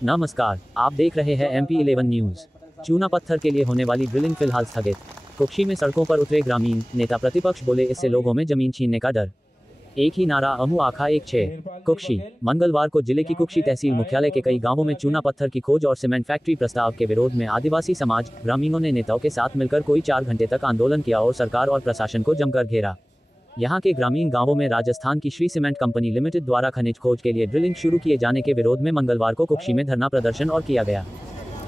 नमस्कार, आप देख रहे हैं MP11 न्यूज। चूना पत्थर के लिए होने वाली ड्रिलिंग फिलहाल स्थगित। कुक्षी में सड़कों पर उतरे ग्रामीण नेता, प्रतिपक्ष बोले इससे लोगों में जमीन छीनने का डर। एक ही नारा, अमू आखा एक छः। कुक्षी। मंगलवार को जिले की कुक्षी तहसील मुख्यालय के कई गांवों में चूना पत्थर की खोज और सीमेंट फैक्ट्री प्रस्ताव के विरोध में आदिवासी समाज ग्रामीणों ने नेताओं के साथ मिलकर कोई 4 घंटे तक आंदोलन किया और सरकार और प्रशासन को जमकर घेरा। यहां के ग्रामीण गांवों में राजस्थान की श्री सीमेंट कंपनी लिमिटेड द्वारा खनिज खोज के लिए ड्रिलिंग शुरू किए जाने के विरोध में मंगलवार को कुक्षी में धरना प्रदर्शन और किया गया।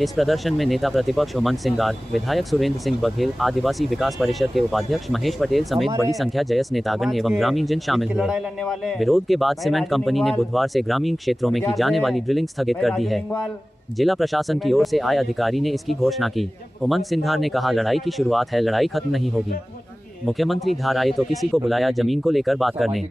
इस प्रदर्शन में नेता प्रतिपक्ष उमंग सिंगार, विधायक सुरेंद्र सिंह बघेल, आदिवासी विकास परिषद के उपाध्यक्ष महेश पटेल समेत बड़ी संख्या जयस नेतागण एवं ग्रामीण जन शामिल हुए। विरोध के बाद सीमेंट कंपनी ने बुधवार से ग्रामीण क्षेत्रों में की जाने वाली ड्रिलिंग स्थगित कर दी है। जिला प्रशासन की ओर से आए अधिकारी ने इसकी घोषणा की। उमंग सिंघार ने कहा, लड़ाई की शुरुआत है, लड़ाई खत्म नहीं होगी। मुख्यमंत्री धार आए तो किसी को बुलाया जमीन को लेकर बात करने।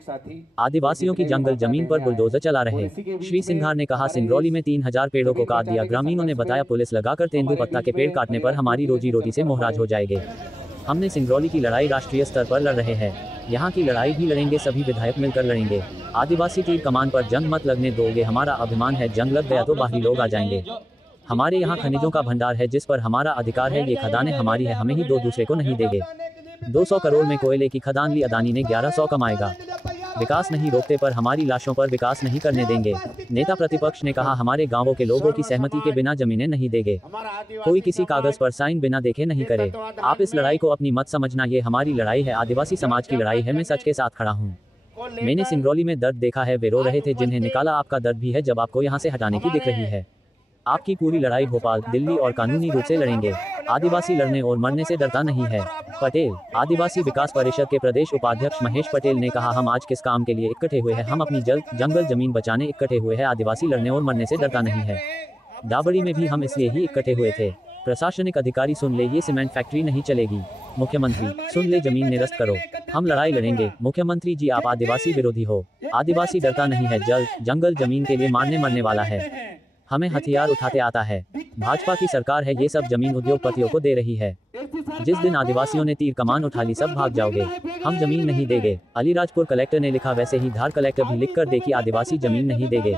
आदिवासियों की जंगल जमीन पर बुलडोजर चला रहे। श्री सिंघार ने कहा, सिंगरौली में 3000 पेड़ों को काट दिया। ग्रामीणों ने बताया, पुलिस लगाकर तेंदुपत्ता के पेड़ काटने पर हमारी रोजी रोटी से मोहराज हो जाएंगे। हमने सिंगरौली की लड़ाई राष्ट्रीय स्तर पर लड़ रहे हैं, यहाँ की लड़ाई भी लड़ेंगे, सभी विधायक मिलकर लड़ेंगे। आदिवासी तीर कमान पर जंग मत लगने दोगे, हमारा अभिमान है, जंग लग गया तो बाहरी लोग आ जाएंगे। हमारे यहाँ खनिजों का भंडार है जिस पर हमारा अधिकार है, ये खदानें हमारी है, हमें ही दो दूसरे को नहीं देंगे। 200 करोड़ में कोयले की खदान ली अदानी ने, 1100 कमाएगा। विकास नहीं रोकते पर हमारी लाशों पर विकास नहीं करने देंगे। नेता प्रतिपक्ष ने कहा, हमारे गांवों के लोगों की सहमति के बिना जमीनें नहीं देंगे। कोई किसी कागज पर साइन बिना देखे नहीं करे। आप इस लड़ाई को अपनी मत समझना, ये हमारी लड़ाई है, आदिवासी समाज की लड़ाई है। मैं सच के साथ खड़ा हूँ। मैंने सिंगरौली में दर्द देखा है, वे रो रहे थे, जिन्हें निकाला आपका दर्द भी है जब आपको यहाँ से हटाने की दिख रही है। आपकी पूरी लड़ाई भोपाल, दिल्ली और कानूनी रूप से लड़ेंगे। आदिवासी लड़ने और मरने से डरता नहीं है। पटेल। आदिवासी विकास परिषद के प्रदेश उपाध्यक्ष महेश पटेल ने कहा, हम आज किस काम के लिए इकट्ठे हुए हैं? हम अपनी जंगल जमीन बचाने इकट्ठे हुए हैं। आदिवासी लड़ने और मरने से डरता नहीं है। दाबड़ी में भी हम इसलिए ही इकट्ठे हुए थे। प्रशासनिक अधिकारी सुन ले, ये सीमेंट फैक्ट्री नहीं चलेगी। मुख्यमंत्री सुन ले, जमीन निरस्त करो, हम लड़ाई लड़ेंगे। मुख्यमंत्री जी, आप आदिवासी विरोधी हो। आदिवासी डरता नहीं है, जंगल जमीन के लिए मारने वाला है। हमें हथियार उठाते आता है। भाजपा की सरकार है, ये सब जमीन उद्योगपतियों को दे रही है। जिस दिन आदिवासियों ने तीर कमान उठा ली, सब भाग जाओगे। हम जमीन नहीं देंगे। अलीराजपुर कलेक्टर ने लिखा, वैसे ही धार कलेक्टर भी लिख कर दे कि आदिवासी जमीन नहीं देंगे।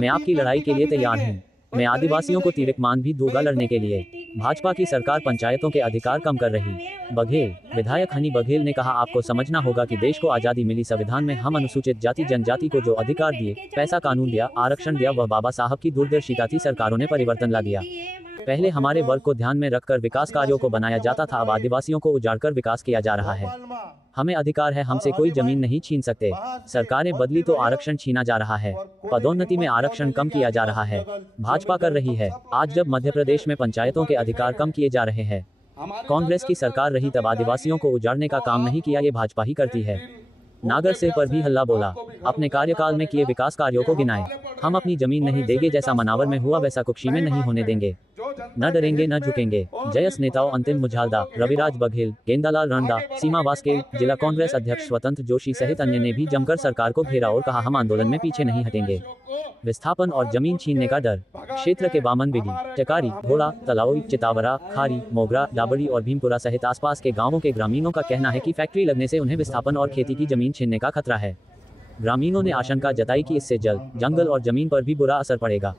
मैं आपकी लड़ाई के लिए तैयार हूँ। मैं आदिवासियों को तीरक मान भी दूंगा लड़ने के लिए। भाजपा की सरकार पंचायतों के अधिकार कम कर रही। बघेल। विधायक हनी बघेल ने कहा, आपको समझना होगा कि देश को आज़ादी मिली, संविधान में हम अनुसूचित जाति जनजाति को जो अधिकार दिए, पैसा कानून दिया, आरक्षण दिया, वह बाबा साहब की दूरदर्शिता थी। सरकारों ने परिवर्तन ला दिया। पहले हमारे वर्ग को ध्यान में रखकर विकास कार्यों को बनाया जाता था, अब आदिवासियों को उजाड़कर विकास किया जा रहा है। हमें अधिकार है, हमसे कोई जमीन नहीं छीन सकते। सरकारें बदली तो आरक्षण छीना जा रहा है, पदोन्नति में आरक्षण कम किया जा रहा है। भाजपा कर रही है। आज जब मध्य प्रदेश में पंचायतों के अधिकार कम किए जा रहे हैं, कांग्रेस की सरकार रही तब आदिवासियों को उजाड़ने का काम नहीं किया, ये भाजपा ही करती है। नागर सिंह पर भी हल्ला बोला, अपने कार्यकाल में किए विकास कार्यों को गिनाए। हम अपनी जमीन नहीं देंगे, जैसा मनावर में हुआ वैसा कुक्षी में नहीं होने देंगे। न डरेंगे न झुकेंगे। जयस नेताओं अंतिम मुझालदा, रविराज बघेल, गेंदालाल रणदा, सीमा वास्के, जिला कांग्रेस अध्यक्ष स्वतंत्र जोशी सहित अन्य ने भी जमकर सरकार को घेरा और कहा, हम आंदोलन में पीछे नहीं हटेंगे। विस्थापन और जमीन छीनने का डर। क्षेत्र के बामन बिडी, चकारी, घोड़ा, तलाओई, चितावरा, खारी, मोगरा, डाबड़ी और भीमपुरा सहित आसपास के गांवों के ग्रामीणों का कहना है कि फैक्ट्री लगने से उन्हें विस्थापन और खेती की जमीन छीनने का खतरा है। ग्रामीणों ने आशंका जताई कि इससे जंगल और जमीन पर भी बुरा असर पड़ेगा।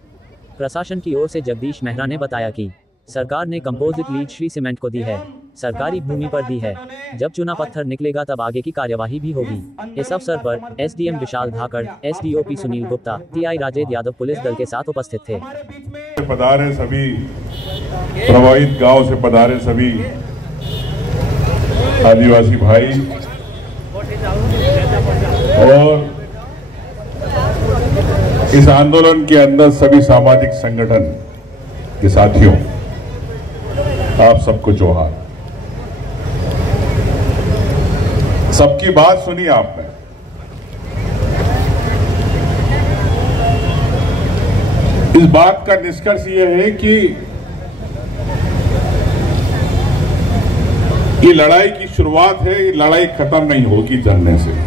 प्रशासन की ओर से जगदीश मेहरा ने बताया कि सरकार ने कंपोजिट लीड श्री सीमेंट को दी है, सरकारी भूमि पर दी है। जब चूना पत्थर निकलेगा तब आगे की कार्यवाही भी होगी। इस अवसर पर SDM Vishal Dhakad, SDOP Sunil Gupta, TI Rajed Yadav police दल के साथ उपस्थित थे। पधारे सभी प्रभावित गांव से पधारे सभी आदिवासी भाई और इस आंदोलन के अंदर सभी सामाजिक संगठन के साथियों, आप सबको जोहार। सबकी बात सुनी आपने। इस बात का निष्कर्ष यह है कि ये लड़ाई की शुरुआत है, ये लड़ाई खत्म नहीं होगी जलने से।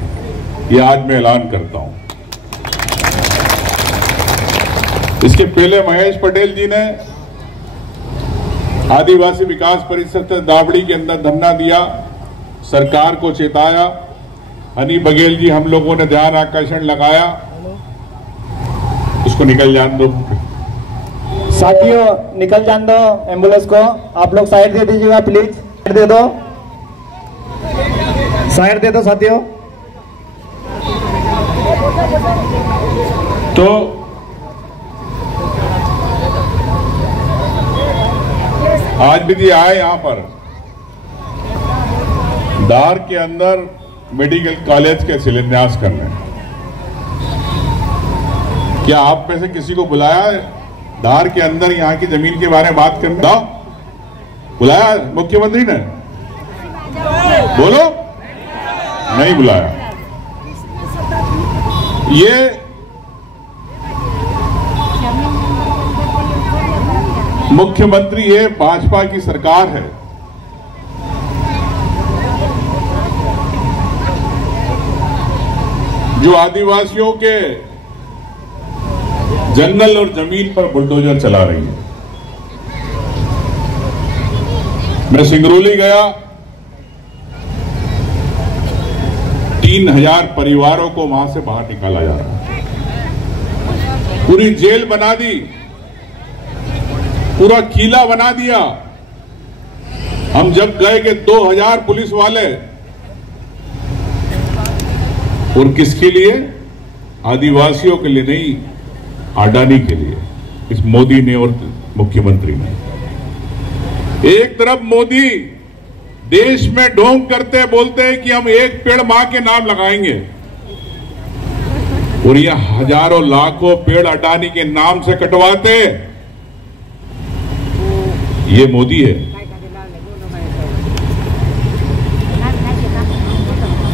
ये आज मैं ऐलान करता हूं। इसके पहले महेश पटेल जी ने आदिवासी विकास परिषद दाबड़ी के अंदर धरना दिया, सरकार को चेताया। हनी बघेल जी, हम लोगों ने ध्यान आकर्षण लगाया, उसको निकल जाने दो। साथियों निकल जान दो एम्बुलेंस को, आप लोग साइड दे दीजिएगा प्लीज, साइड दे दो, साइड दे दो साथियों। तो आज भी जी आए यहां पर धार के अंदर मेडिकल कॉलेज के शिलान्यास करने। क्या आप में से किसी को बुलाया धार के अंदर यहां की जमीन के बारे में बात करने? बुलाया मुख्यमंत्री ने? बोलो, नहीं बुलाया। ये मुख्यमंत्री है, भाजपा की सरकार है। जो आदिवासियों के जंगल और जमीन पर बुलडोजर चला रही है। मैं सिंगरौली गया, 3000 परिवारों को वहां से बाहर निकाला जा रहा है, पूरी जेल बना दी, पूरा किला बना दिया। हम जब गए कि 2000 पुलिस वाले, और किसके लिए? आदिवासियों के लिए नहीं, अडानी के लिए, इस मोदी ने और मुख्यमंत्री ने। एक तरफ मोदी देश में ढोंग करते बोलते हैं कि हम एक पेड़ मां के नाम लगाएंगे, और ये हजारों लाखों पेड़ अडानी के नाम से कटवाते। ये मोदी है।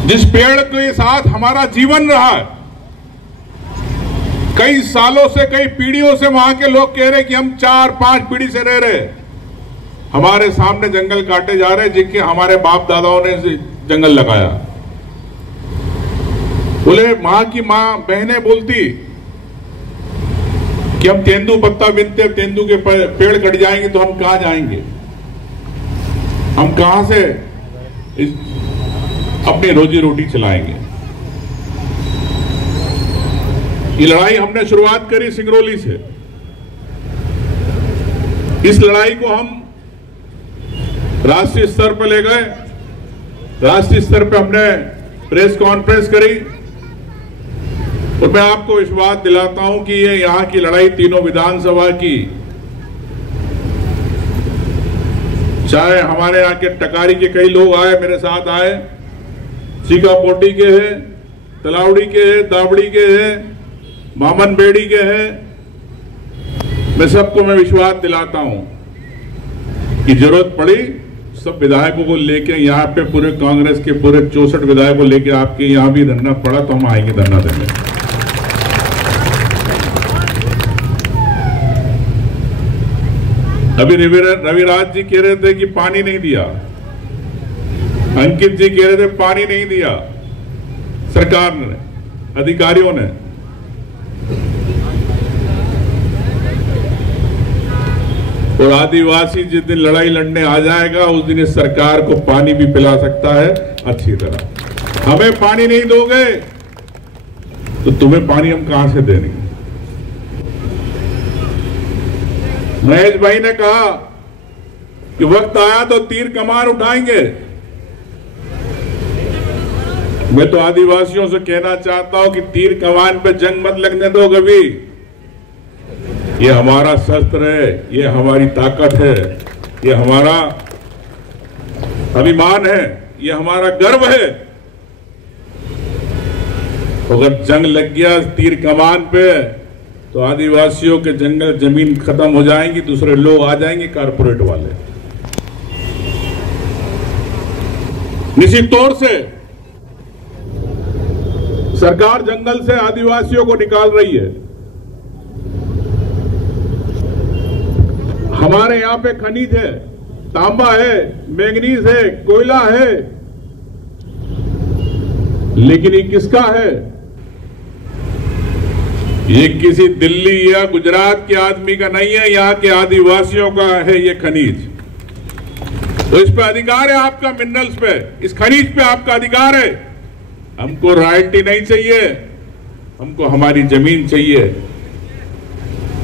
जिस पेड़ के साथ हमारा जीवन रहा है, कई सालों से, कई पीढ़ियों से वहां के लोग कह रहे कि हम 4-5 पीढ़ी से रह रहे, हमारे सामने जंगल काटे जा रहे जिनके हमारे बाप दादाओं ने जंगल लगाया। बोले मां की मां बहनें बोलती कि हम तेंदू पत्ता बिनते, तेंदू के पेड़ कट जाएंगे तो हम कहां जाएंगे, हम कहां से अपनी रोजी रोटी चलाएंगे। ये लड़ाई हमने शुरुआत करी सिंगरौली से। इस लड़ाई को हम राष्ट्रीय स्तर पर ले गए। राष्ट्रीय स्तर पर हमने प्रेस कॉन्फ्रेंस करी, और मैं आपको विश्वास दिलाता हूं कि ये यहां की लड़ाई तीनों विधानसभा की, चाहे हमारे यहां के टकारी के कई लोग आए, मेरे साथ आए, सीकापोटी के हैं, तलावड़ी के हैं, दावड़ी के हैं, मामन बेड़ी के हैं, मैं सबको मैं विश्वास दिलाता हूं कि जरूरत पड़ी सब विधायकों को लेके यहां पे, पूरे कांग्रेस के पूरे 64 विधायकों को लेके आपके यहां भी धरना पड़ा तो हम आएंगे धरना देने। अभी रविराज जी कह रहे थे कि पानी नहीं दिया, अंकित जी कह रहे थे पानी नहीं दिया सरकार ने, अधिकारियों ने। और आदिवासी जिस दिन लड़ाई लड़ने आ जाएगा उस दिन इस सरकार को पानी भी पिला सकता है अच्छी तरह। हमें पानी नहीं दोगे तो तुम्हें पानी हम कहां से देंगे। महेश भाई ने कहा कि वक्त आया तो तीर कमान उठाएंगे। मैं तो आदिवासियों से कहना चाहता हूं कि तीर कमान पे जंग मत लगने दो कभी। ये हमारा शस्त्र है, ये हमारी ताकत है, ये हमारा अभिमान है, ये हमारा गर्व है। अगर जंग लग गया तीर कमान पे तो आदिवासियों के जंगल जमीन खत्म हो जाएंगी, दूसरे लोग आ जाएंगे कारपोरेट वाले। निश्चित तौर से सरकार जंगल से आदिवासियों को निकाल रही है। हमारे यहां पे खनिज है, तांबा है, मैंगनीज है, कोयला है, लेकिन ये किसका है? ये किसी दिल्ली या गुजरात के आदमी का नहीं है, यहां के आदिवासियों का है ये खनिज। तो इस पे अधिकार है आपका, मिनरल्स पे, इस खनिज पे आपका अधिकार है। हमको रॉयल्टी नहीं चाहिए, हमको हमारी जमीन चाहिए।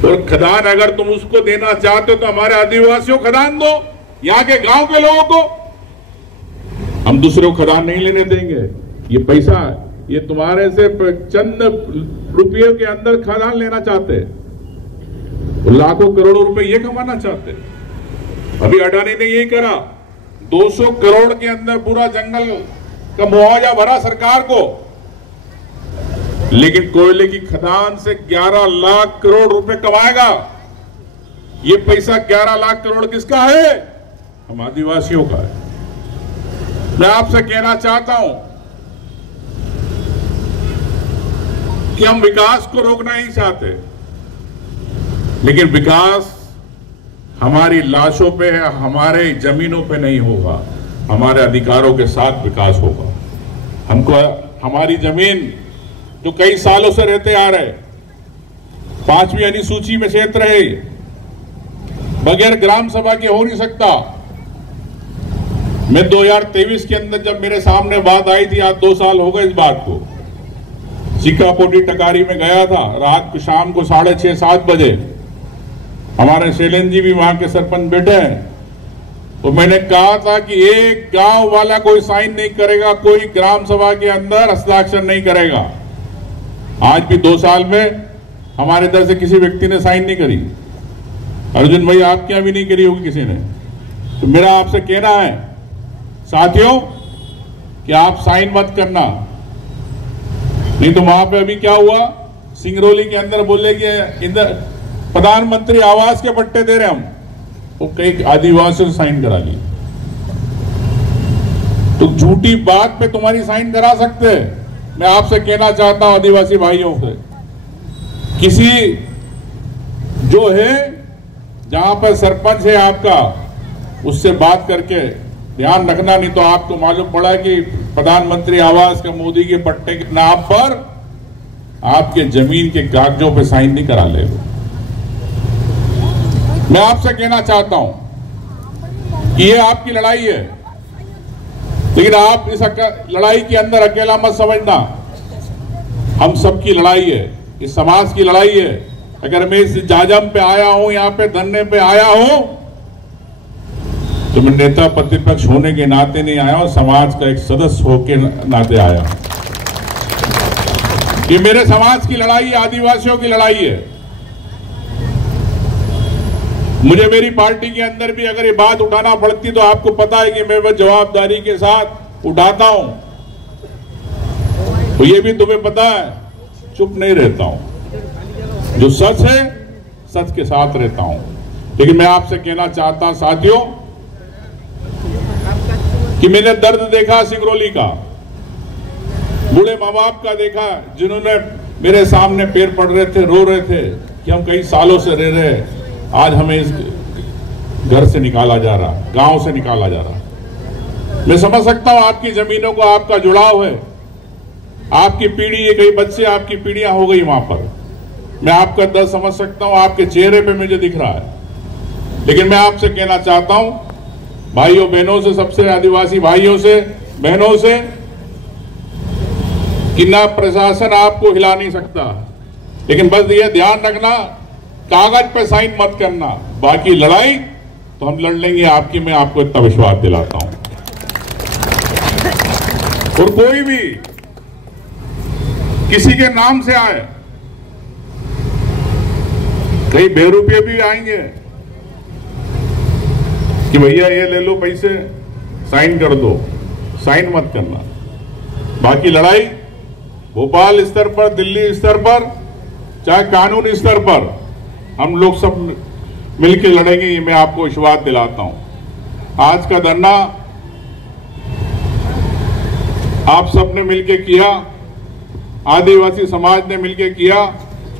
और खदान अगर तुम उसको देना चाहते हो तो हमारे आदिवासियों को खदान दो, यहाँ के गांव के लोगों को। हम दूसरों को खदान नहीं लेने देंगे। ये पैसा ये तुम्हारे से चंद रुपयों के अंदर खदान लेना चाहते, लाखों करोड़ों रुपए ये कमाना चाहते। अभी अडानी ने यही करा, 200 करोड़ के अंदर पूरा जंगल का मुआवजा भरा सरकार को, लेकिन कोयले की खदान से 11 लाख करोड़ रुपए कमाएगा। ये पैसा 11 लाख करोड़ किसका है? हम आदिवासियों का है। मैं आपसे कहना चाहता हूं कि हम विकास को रोकना नहीं चाहते, लेकिन विकास हमारी लाशों पे है, हमारे जमीनों पे नहीं होगा, हमारे अधिकारों के साथ विकास होगा। हमको हमारी जमीन जो कई सालों से रहते आ रहे, 5वीं अनुसूची में क्षेत्र है, बगैर ग्राम सभा के हो नहीं सकता। मैं 2023 के अंदर जब मेरे सामने बात आई थी, आज 2 साल हो गए इस बात को, सीकापोटी टकारी में गया था, रात को शाम को 6:30-7 बजे हमारे शैलेंद्र जी भी वहां के सरपंच बैठे हैं, तो मैंने कहा था कि एक गांव वाला कोई साइन नहीं करेगा, कोई ग्राम सभा के अंदर हस्ताक्षर नहीं करेगा। आज भी 2 साल में हमारे इधर से किसी व्यक्ति ने साइन नहीं करी। अर्जुन भाई आपके यहां भी नहीं करी होगी किसी ने। तो मेरा आपसे कहना है साथियों कि आप साइन मत करना, नहीं तो वहां पे अभी क्या हुआ, सिंगरौली के अंदर बोले कि इधर प्रधानमंत्री आवास के पट्टे दे रहे हम, वो कई आदिवासियों से साइन करा ली। तो झूठी बात पे तुम्हारी साइन करा सकते हैं। मैं आपसे कहना चाहता हूं आदिवासी भाइयों से, किसी जो है जहां पर सरपंच है आपका, उससे बात करके ध्यान रखना, नहीं तो आपको मालूम पड़ा कि प्रधानमंत्री आवास के मोदी के पट्टे के नाम पर आपके जमीन के कागजों पे साइन नहीं करा ले। मैं आपसे कहना चाहता हूं कि ये आपकी लड़ाई है, लेकिन आप इस लड़ाई के अंदर अकेला मत समझना, हम सबकी लड़ाई है, इस समाज की लड़ाई है। अगर मैं इस जाजम पे आया हूं, यहाँ पे धरने पे आया हूं, तो मैं नेता प्रतिपक्ष होने के नाते नहीं आया हूं, समाज का एक सदस्य होके नाते आया हूं। ये मेरे समाज की लड़ाई है, आदिवासियों की लड़ाई है। मुझे मेरी पार्टी के अंदर भी अगर ये बात उठाना पड़ती तो आपको पता है कि मैं वह जवाबदारी के साथ उठाता हूं, तो ये भी तुम्हें पता है, चुप नहीं रहता हूं, जो सच है सच के साथ रहता हूं। लेकिन मैं आपसे कहना चाहता हूं साथियों कि मैंने दर्द देखा सिंगरौली का, बूढ़े माँ बाप का देखा, जिन्होंने मेरे सामने पैर पड़ रहे थे, रो रहे थे कि हम कई सालों से रह रहे, आज हमें इस घर से निकाला जा रहा, गांव से निकाला जा रहा। मैं समझ सकता हूं आपकी जमीनों को आपका जुड़ाव है, आपकी पीढ़ी, ये कई बच्चे आपकी पीढ़ियां हो गई वहां पर, मैं आपका दर्द समझ सकता हूं, आपके चेहरे पे मुझे दिख रहा है। लेकिन मैं आपसे कहना चाहता हूं भाइयों बहनों से, सबसे आदिवासी भाइयों से बहनों से, कि ना प्रशासन आपको हिला नहीं सकता, लेकिन बस ये ध्यान रखना कागज पे साइन मत करना, बाकी लड़ाई तो हम लड़ लेंगे आपकी, मैं आपको इतना विश्वास दिलाता हूं। और कोई भी किसी के नाम से आए, कई बेरुपये भी आएंगे कि भैया ये ले लो पैसे, साइन कर दो, साइन मत करना। बाकी लड़ाई भोपाल स्तर पर, दिल्ली स्तर पर, चाहे कानून स्तर पर, हम लोग सब मिलकर लड़ेंगे, ये मैं आपको विश्वास दिलाता हूं। आज का धरना आप सबने मिलकर किया, आदिवासी समाज ने मिलकर किया,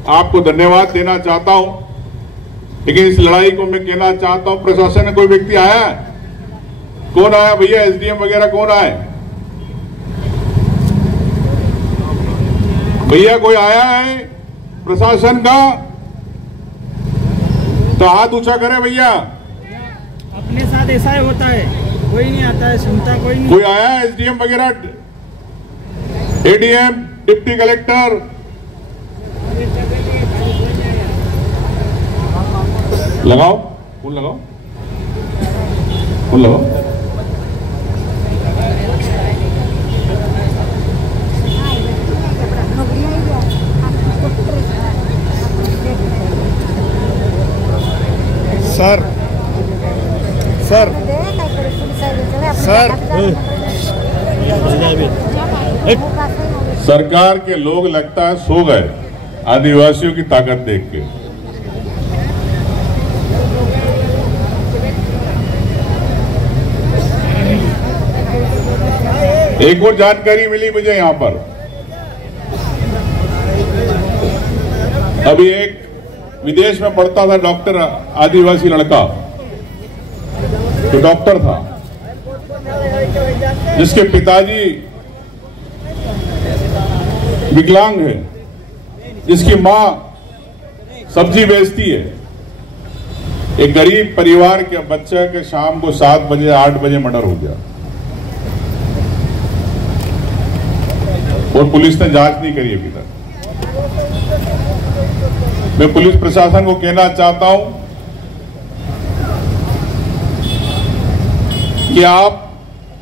आपको धन्यवाद देना चाहता हूं। लेकिन इस लड़ाई को मैं कहना चाहता हूं, प्रशासन में कोई व्यक्ति आया है? कौन आया भैया? एसडीएम वगैरह कौन आए भैया? कोई आया है प्रशासन का? तो हाथ ऊंचा करे भैया। अपने साथ ऐसा ही होता है, कोई नहीं आता है, सुनता कोई नहीं। कोई आया है एसडीएम वगैरह, एडीएम, डिप्टी कलेक्टर? लगाओ, फूल लगाओ, फूल लगाओ। सर सर सर सरकार के लोग लगता है सो गए आदिवासियों की ताकत देख के। एक और जानकारी मिली मुझे यहां पर, अभी एक विदेश में पढ़ता था डॉक्टर, आदिवासी लड़का, तो डॉक्टर था, जिसके पिताजी विकलांग है, जिसकी मां सब्जी बेचती है। एक गरीब परिवार के बच्चे के शाम को 7 बजे 8 बजे मर्डर हो गया और पुलिस ने जांच नहीं करी अभी तक। मैं पुलिस प्रशासन को कहना चाहता हूं कि आप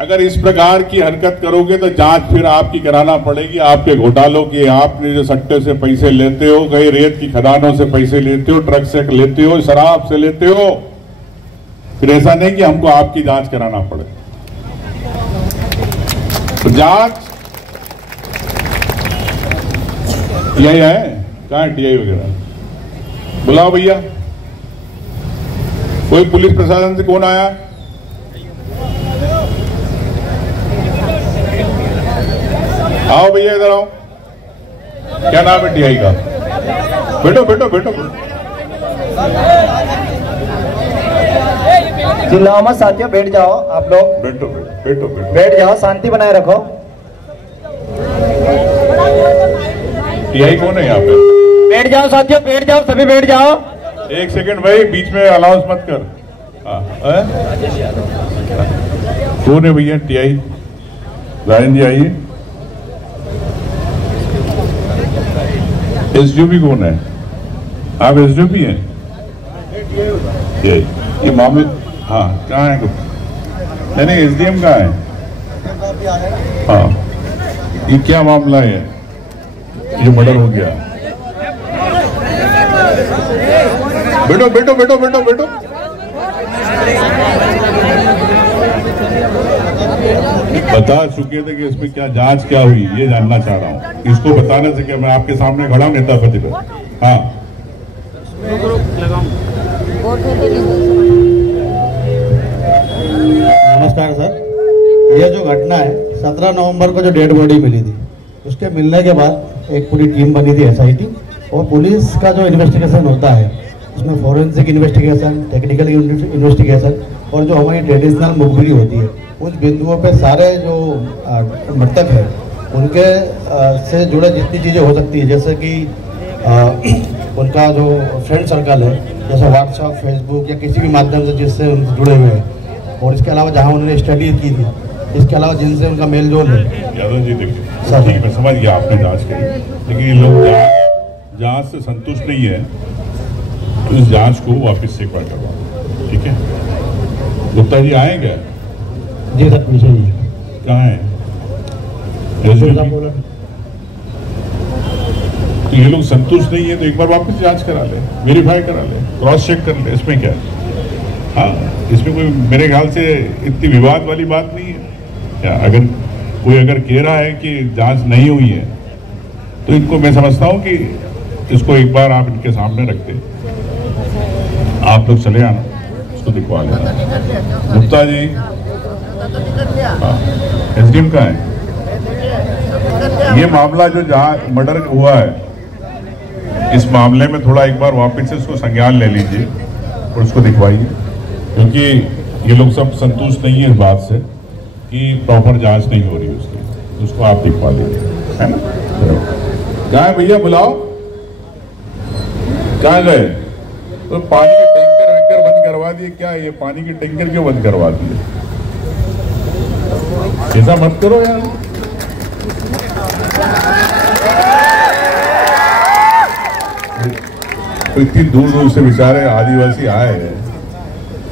अगर इस प्रकार की हरकत करोगे तो जांच फिर आपकी कराना पड़ेगी, आपके घोटालों की। आपने जो सट्टे से पैसे लेते हो, कहीं रेत की खदानों से पैसे लेते हो, ट्रक से लेते हो, शराब से लेते हो, फिर ऐसा नहीं कि हमको आपकी जांच कराना पड़े। तो जांच टीआई है, कहां है टीआई वगैरह? बुलाओ भैया, कोई पुलिस प्रशासन से कौन आया? आओ भैया इधर आओ। क्या नाम है टीआई का? बैठो बैठो बैठो। चिल्लाओ मत साथियों, बैठ जाओ आप लोग। बैठो बैठो बैठो, बैठ जाओ, शांति बनाए रखो। टीआई कौन है यहाँ पे? बैठ जाओ साथियों, बैठ जाओ, सभी बैठ जाओ। एक सेकंड भाई, बीच में अनाउंस मत कर। कौन है भैया टीआई? रायन जी आइए। एसडीओपी कौन है? आप एसडीओपी हैं? ये मामले, हाँ कहाँ है? नहीं एसडीएम कहाँ है? हाँ, ये क्या मामला है? ये मर्डर हो गया। बैठो बैठो बैठो बैठो बैठो। बता चुके थे कि इसमें क्या जांच क्या हुई, ये जानना चाह रहा हूँ। इसको बताने से क्या मैं आपके सामने खड़ा हूं नेता प्रतिपक्ष। हाँ नमस्कार सर, यह जो घटना है 17 नवंबर को जो डेड बॉडी मिली थी, उसके मिलने के बाद एक पूरी टीम बनी थी एसआईटी, और पुलिस का जो इन्वेस्टिगेशन होता है उसमें फॉरेंसिक इन्वेस्टिगेशन, टेक्निकल इन्वेस्टिगेशन और जो हमारी ट्रेडिशनल मुखबिरी होती है, उन बिंदुओं पे सारे जो मृतक है उनके से जुड़े जितनी चीज़ें हो सकती है, जैसे कि उनका जो फ्रेंड सर्कल है, जैसे व्हाट्सएप, फेसबुक या किसी भी माध्यम से जिससे उनसे जुड़े हुए हैं, और इसके अलावा जहाँ उन्होंने स्टडी की थी, इसके अलावा जिनसे उनका मेल जोल है। यादव जी देखिए, ठीक मैं समझ गया आपने जांच करी, लेकिन ये लोग जांच से संतुष्ट नहीं है तो इस जांच को वापस से एक बार करवाओ, ठीक है? गुप्ता जी आएंगे? जी सर, पीछे ही कहाँ है? तो ये लोग संतुष्ट नहीं है तो एक बार वापस जांच करा ले, वेरीफाई करा ले, क्रॉस चेक कर ले, इसमें क्या है? हाँ, इसमें कोई मेरे ख्याल से इतनी विवाद वाली बात नहीं है। क्या अगर कोई कह रहा है कि जांच नहीं हुई है तो इनको मैं समझता हूं कि इसको एक बार आप इनके सामने रखते, आप लोग चले आना, इसको दिखवा लेना। गुप्ता जी, हाँ, एसडीएम कहाँ है? ये मामला जो जहाँ मर्डर हुआ है, इस मामले में थोड़ा एक बार वापस से इसको संज्ञान ले लीजिए और उसको दिखवाइए, क्योंकि ये लोग सब संतुष्ट नहीं है इस बात से कि प्रॉपर जांच नहीं हो रही उसकी, उसको आप दिखवा दीजिए, है ना? कहाँ है भैया, बुलाओ। कहाँ गए? तो पानी के टैंकर वैंकर बंद करवा दिए क्या? ये पानी के टैंकर क्यों बंद करवा दिए? ऐसा मत करो यार। तो इतनी दूर दूर से बेचारे आदिवासी आए हैं।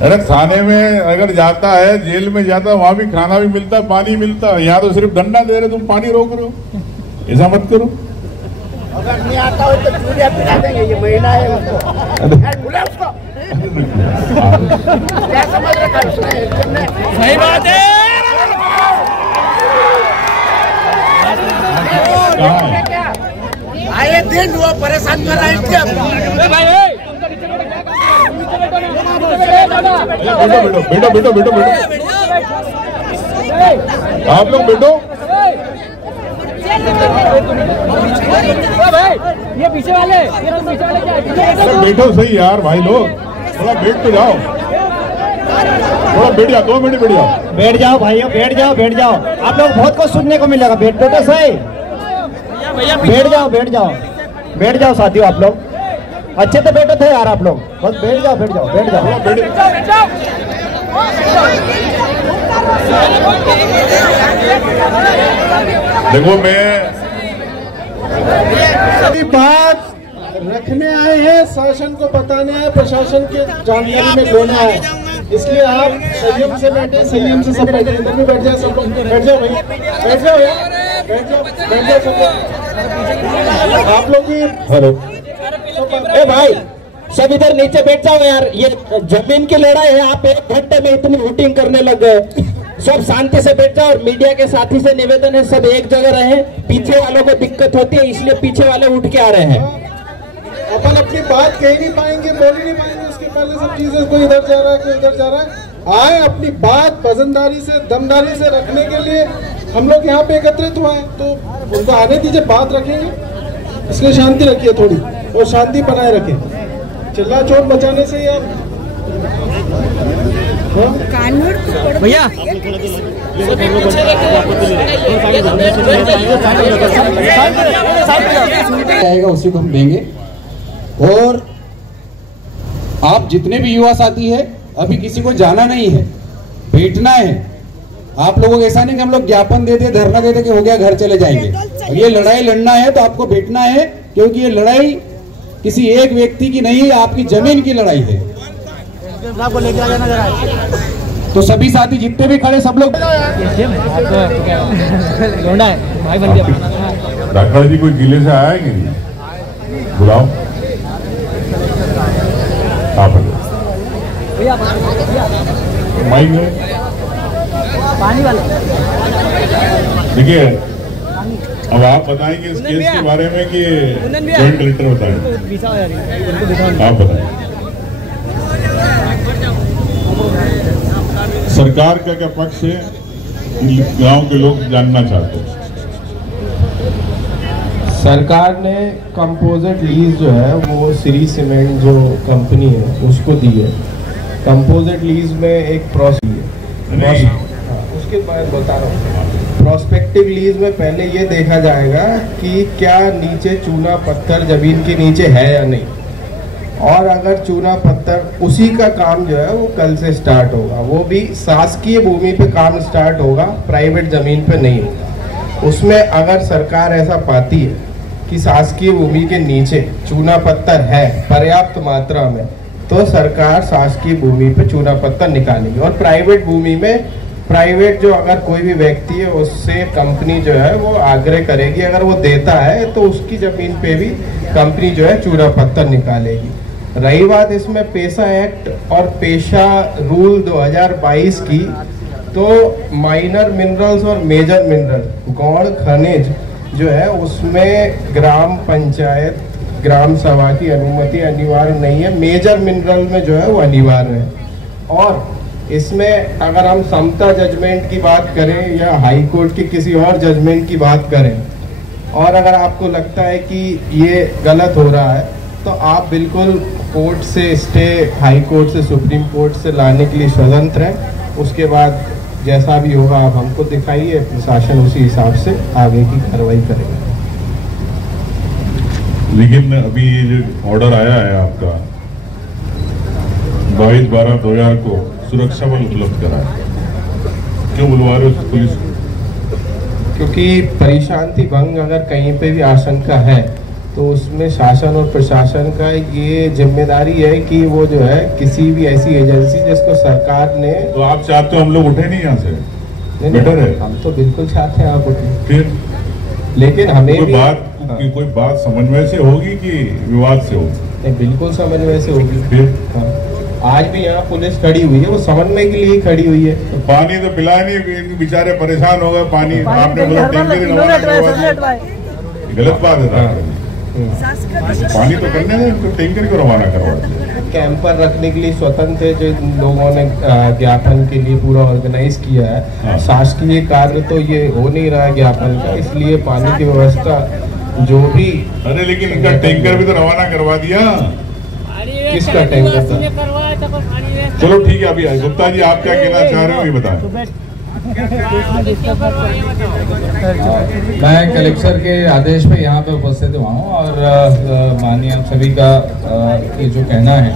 अरे थाने में अगर जाता है, जेल में जाता है, वहां भी खाना भी मिलता है, पानी मिलता है। यहाँ तो सिर्फ डंडा दे रहे, तुम पानी रोक रहे हो। ऐसा मत करो। अगर नहीं आता हो तो चूड़िया पिला देंगे, ये महिला है बोले उसको। क्या समझ रखा उसने? सही बात है। आए दिन वो परेशान कर रहा है इसके। बैठो बैठो आप लोग बैठो। ये पीछे वाले क्या बैठो सही यार भाई लोग, थोड़ा बैठ तो जाओ, थोड़ा बैठ जाओ, 2 मिनट बैठ जाओ। बैठ जाओ भाइयों, बैठ जाओ, बैठ जाओ। आप लोग बहुत कुछ सुनने को मिलेगा। बैठो तो सही, बैठ जाओ, बैठ जाओ, बैठ जाओ साथियों। आप लोग अच्छे तो बैठे थे यार, आप लोग बस बैठ जाओ, बैठ जाओ, बैठ जाओ। देखो मैं बात रखने आए हैं, शासन को बताने आए, प्रशासन के जानकारी में लेना है। इसलिए आप संयम से बैठे, संयम से सब बैठे। इधर भी बैठ जाए सब लोग, बैठ जाओ भाई, बैठ जाओ यार, बैठ जाओ, बैठ जाओ सब लोग। आप लोग भी हेलो ए भाई सब इधर नीचे बैठ जाओ यार। ये जमीन की लड़ाई है, आप 1 घंटे में इतनी वोटिंग करने लग गए। सब शांति से बैठ जाओ। और मीडिया के साथी से निवेदन है, सब एक जगह रहे। पीछे वालों को दिक्कत होती है, इसलिए पीछे वाले उठ के आ रहे हैं। अपन अपनी बात कह नहीं पाएंगे, बोल ही नहीं पाएंगे। उसके पहले सब चीजें, कोई इधर जा रहा है, कोई इधर जा रहा है। आए अपनी बात वजनदारी से, दमदारी से रखने के लिए हम लोग यहाँ पे एकत्रित हुए हैं, तो उनको आने दीजिए, बात रखेंगे। इसलिए शांति रखिए थोड़ी, और शांति बनाए रखें। चिल्ला चोट बचाने से यार भैया आएगा उसी को हम देंगे। और आप जितने भी युवा साथी है, अभी किसी को जाना नहीं है, बैठना है। आप लोगों को ऐसा नहीं कि हम लोग ज्ञापन दे दे, धरना दे दे कि हो गया घर चले जाएंगे। और ये लड़ाई लड़ना है तो आपको बैठना है, क्योंकि ये लड़ाई किसी एक व्यक्ति की नहीं है, आपकी जमीन की लड़ाई है। तो सभी साथी जितने भी खड़े सब लोग डॉक्टर जी कोई जिले से आया कि नहीं? बुलाओ आप माइक में पानी वाले। देखिए अब आप बताएंगे इस केस के बारे में कि जॉइंट कलेक्टर बताएं। आप बताएं सरकार का क्या पक्ष है, गांव के लोग जानना चाहते हैं। सरकार ने कंपोजिट लीज जो है वो श्री सीमेंट जो कंपनी है उसको दी है। कंपोजिट लीज में एक प्रोसेस है, उसके बाद बता रहा हूँ। प्रोस्पेक्टिव लीज में पहले ये देखा जाएगा कि क्या नीचे चूना पत्थर जमीन के नीचे है या नहीं, और अगर चूना पत्थर उसी का काम जो है वो कल से स्टार्ट होगा। वो भी शासकीय भूमि पे काम स्टार्ट होगा, प्राइवेट जमीन पे नहीं होगा। उसमें अगर सरकार ऐसा पाती है कि शासकीय भूमि के नीचे चूना पत्थर है पर्याप्त मात्रा में, तो सरकार शासकीय भूमि पे चूना पत्थर निकालेगी। और प्राइवेट भूमि में प्राइवेट जो अगर कोई भी व्यक्ति है उससे कंपनी जो है वो आग्रह करेगी, अगर वो देता है तो उसकी जमीन पे भी कंपनी जो है चूना पत्थर निकालेगी। रही बात इसमें पेशा एक्ट और पेशा रूल 2022 की, तो माइनर मिनरल्स और मेजर मिनरल गौण खनिज जो है उसमें ग्राम पंचायत ग्राम सभा की अनुमति अनिवार्य नहीं है। मेजर मिनरल में जो है वो अनिवार्य है। और इसमें अगर हम समता जजमेंट की बात करें या हाई कोर्ट की किसी और जजमेंट की बात करें, और अगर आपको लगता है कि ये गलत हो रहा है, तो आप बिल्कुल कोर्ट से स्टे, हाई कोर्ट से सुप्रीम कोर्ट से लाने के लिए स्वतंत्र हैं। उसके बाद जैसा भी होगा आप हमको दिखाइए, प्रशासन उसी हिसाब से आगे की कार्रवाई करेगा। लेकिन अभी ये जो ऑर्डर आया है आपका 22/12/2000 को सुरक्षा बल उपलब्ध करा है, क्यों बुलवा रहे हो पुलिस? क्योंकि परिशांति भंग अगर कहीं पे भी आशंका है तो उसमें शासन और प्रशासन का ये जिम्मेदारी है कि वो जो है किसी भी ऐसी एजेंसी जिसको सरकार ने, तो आप चाहते हो हम लोग उठे नहीं यहाँ से? बेटर है। हम तो बिल्कुल चाहते हैं आप उठे, फिर लेकिन हमें कोई बात समन्वय से होगी कि विवाद से होगी? नहीं, बिल्कुल समन्वय से होगी। फिर आज भी यहाँ पुलिस खड़ी हुई है, वो समन्वय के लिए ही खड़ी हुई है। तो पानी तो पिलाए नहीं, बेचारे परेशान हो गए। पानी आपने बोला टैंकर रवाना करवा दिया, गलत बात है। पानी तो करने दें, तो टैंकर को रवाना करवा दिया। कैंपर रखने के लिए स्वतंत्र जो लोगों ने ज्ञापन के लिए पूरा ऑर्गेनाइज किया है, शासकीय कार्य तो ये हो नहीं रहा है ज्ञापन का, इसलिए पानी की व्यवस्था जो भी। अरे लेकिन इनका टैंकर भी तो रवाना करवा दिया। किसका टैंकर था? चलो ठीक है, अभी गुप्ता जी आप क्या कहना चाह रहे हो ये बताएं। मैं कलेक्टर के आदेश पे यहाँ पे उपस्थित हुआ हूँ और माननीय आप सभी का ये जो कहना है,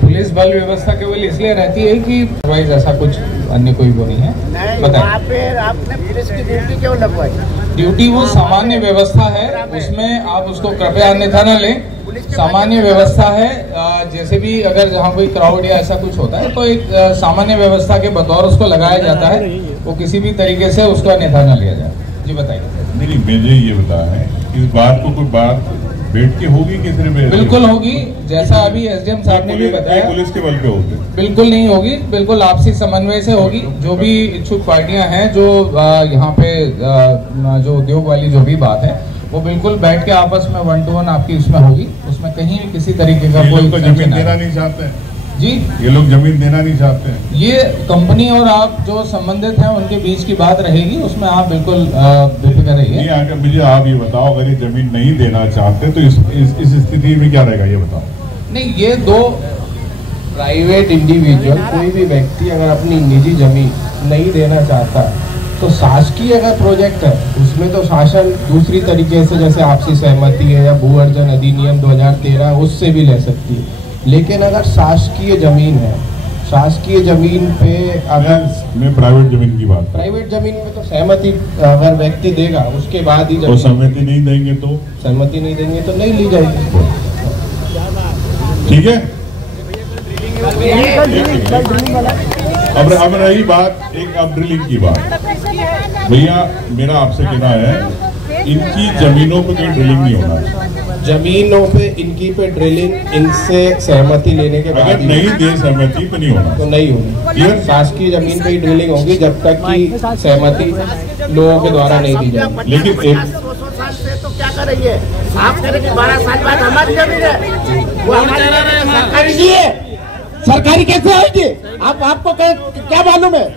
पुलिस बल व्यवस्था केवल इसलिए रहती है कि अदरवाइज ऐसा कुछ अन्य कोई वो नहीं है। बताइए, आपने पुलिस की ड्यूटी क्यों लगवाई? ड्यूटी वो सामान्य व्यवस्था है, उसमें आप उसको कृपया अन्यथा न लें। सामान्य व्यवस्था है, जैसे भी अगर जहाँ कोई क्राउड या ऐसा कुछ होता है तो एक सामान्य व्यवस्था के बतौर उसको लगाया जाता है, वो किसी भी तरीके से उसका अन्यथा न लिया जाए। जी बताइए। नहीं, मुझे ये बताएं इस बात को कोई बात बैठ के होगी कि सिर्फ? बिल्कुल होगी, जैसा अभी एसडीएम साहब ने भी बताया। पुलिस के बल पे होगी? बिल्कुल नहीं होगी, बिल्कुल आपसी समन्वय से होगी। जो भी इच्छुक पार्टियां हैं, जो यहाँ पे जो उद्योग वाली जो भी बात है, वो बिल्कुल बैठ के आपस में 1 to 1 आपकी उसमें होगी। उसमें कहीं भी किसी तरीके का कोई जमीन देना नहीं चाहते हैं जी, ये लोग जमीन देना नहीं चाहते हैं। ये कंपनी और आप जो संबंधित हैं उनके बीच की बात रहेगी, उसमें आप बिल्कुल बेफिक्र रहिए। आगे मुझे आप ये बताओ, अगर ये जमीन नहीं देना चाहते तो इस स्थिति में क्या रहेगा ये बताओ। नहीं, ये दो प्राइवेट इंडिविजुअल, कोई भी व्यक्ति अगर अपनी निजी जमीन नहीं देना चाहता तो शासकीय अगर प्रोजेक्ट है उसमें तो शासन दूसरी तरीके से, जैसे आपसी सहमति है या भू अर्जन अधिनियम 2013 उससे भी ले सकती है। लेकिन अगर शासकीय जमीन है, शासकीय जमीन पे अगर मैं प्राइवेट जमीन की बात, प्राइवेट जमीन में तो सहमति अगर व्यक्ति देगा उसके बाद ही, तो सहमति नहीं देंगे तो सहमति नहीं देंगे तो नहीं ली जाएगी। ठीक है। अब रही बात एक अब ड्रिलिंग की बात। भैया मेरा आपसे कहना है इनकी जमीनों पे कोई ड्रिलिंग नहीं होना। जमीनों पे इनकी पे ड्रिलिंग इनसे सहमति लेने के बाद, अगर नहीं दे सहमति तो नहीं होना, तो नहीं होगी। शासकीय जमीन पे ही ड्रिलिंग होगी जब तक कि सहमति लोगों के द्वारा नहीं दी जाएगी। लेकिन एक तो क्या करेंगे आप करेंगे 12 साल बाद हमारी जमीन है वो हमारी है, सरकारी कैसे आएगी? आपको क्या मालूम है?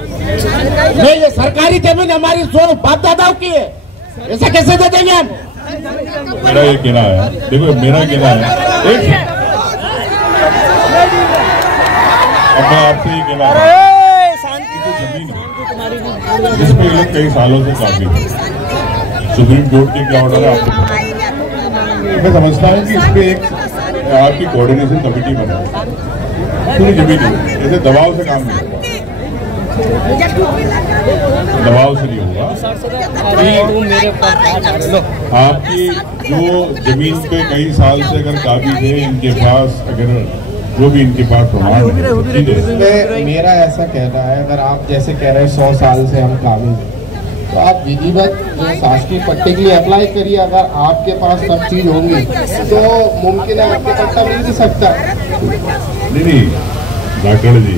नहीं, ये सरकारी जमीन हमारी बाप दादाओं की है, ऐसा कैसे दे देंगे हम? मेरा ये कहना है, देखो मेरा कहना है, अब मैं आपसे ये कहना है, जमीन है जिसपे ये लोग कई सालों से काफी सुप्रीम कोर्ट के क्या ऑर्डर है आपको पता है। मैं समझता हूँ कि इस पे एक आपकी कोऑर्डिनेशन कमेटी बना पूरी जमीन है, ऐसे दबाव से काम नहीं होगा, दबाव से नहीं होगा। आपकी जो जमीन पे कई साल से अगर काबिज है, इनके पास अगर जो भी इनके पास प्रमाण है, मेरा ऐसा कहना है, अगर आप जैसे कह रहे हैं 100 साल से हम काबिज हैं, तो आप विधिवत जो शासकीय पट्टे के लिए अप्लाई करिए। अगर आपके पास सब चीज होंगी तो मुमकिन है आपके पट्टा मिल भी सकता है। नहीं डॉक्टर जी,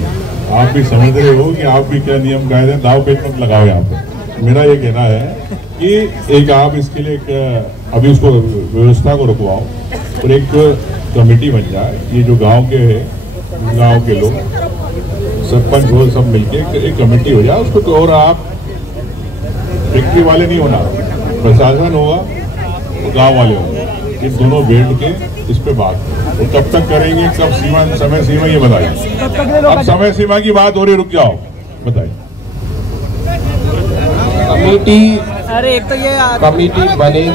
आप भी समझ रहे हो कि आप भी क्या नियम कायदे दाव पेच मत लगाओ यहाँ पे। मेरा ये कहना है कि एक आप इसके लिए अभी उसको व्यवस्था को रुकवाओ और एक कमेटी बन जाए। ये जो गांव के है, गांव के लोग सरपंच हो, सब मिलके एक कमेटी हो जाए उसको, तो और आप फैक्ट्री वाले नहीं होना, प्रशासन होगा और गांव वाले होंगे, इन दोनों बैठ के इस पे बात तो कब तक करेंगे, कब सीमा, समय सीमा ये बताइए। अब समय सीमा की बात हो रही, रुक जाओ, बताइए। कमेटी, अरे एक तो ये कमेटी बनेगी,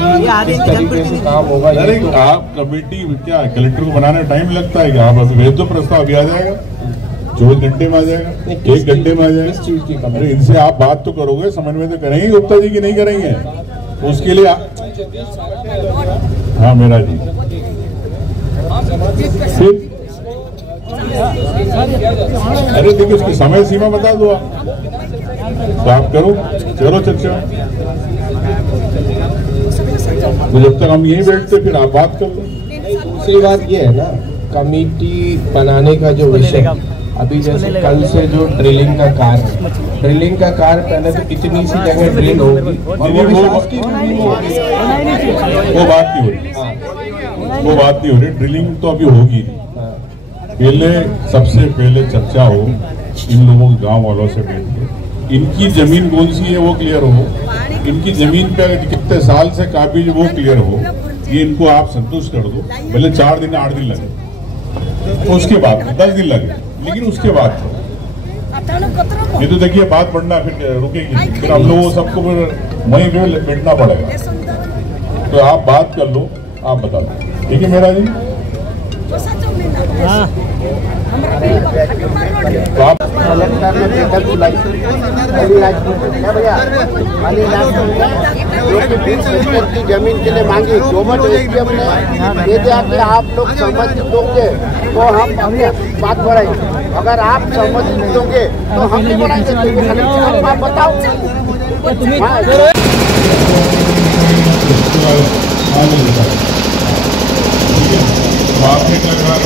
किस तरीके से काम होगा? अरे आप कमेटी क्या कलेक्टर को बनाने में टाइम लगता है क्या? आप अभी भेज दो प्रस्ताव, अभी आ जाएगा, 24 घंटे में आ जाएगा, 1 घंटे में आ जाएगा। किस चीज की कमेटी? इनसे आप बात तो करोगे, समन्वय तो करेंगे गुप्ता जी की नहीं करेंगे? उसके लिए हाँ मेरा जी फिर अरे देखिए उसकी समय सीमा बता दो आप, तो आप करो चर्चा। तो जब तक हम यहीं बैठते फिर आप बात कर लो। दूसरी बात ये है ना, कमेटी बनाने का जो विषय, अभी जैसे कल से जो ड्रिलिंग का कार्य पहले तो इतनी सी जगह ड्रिल होगी और वो बात नहीं हो रही, ड्रिलिंग तो अभी होगी नहीं। पहले सबसे पहले चर्चा हो इन लोगों के गांव वालों से बैठ के, इनकी जमीन कौन सी है वो क्लियर हो, इनकी जमीन पे कितने साल से काबिज वो क्लियर हो, ये इनको आप संतुष्ट कर दो। पहले 4 दिन 8 दिन लगे, उसके बाद 10 दिन लगे, लेकिन उसके बाद ये तो देखिए बात बढ़ना फिर रुकेगी, फिर हम लोगों सबको वहीं पे बैठना पड़ेगा। तो आप बात कर लो, आप बता दो, ठीक है मेरा जी। तो आप की जमीन के लिए मांगी, गवर्नमेंट एसडीएम ने ये दिया कि आप लोग सहमति दोगे तो हम अपने बात बढ़ाएंगे, अगर आप सहमति दोगे तो हम नहीं बढ़ाएंगे। आप बताओ आपने क्या कहा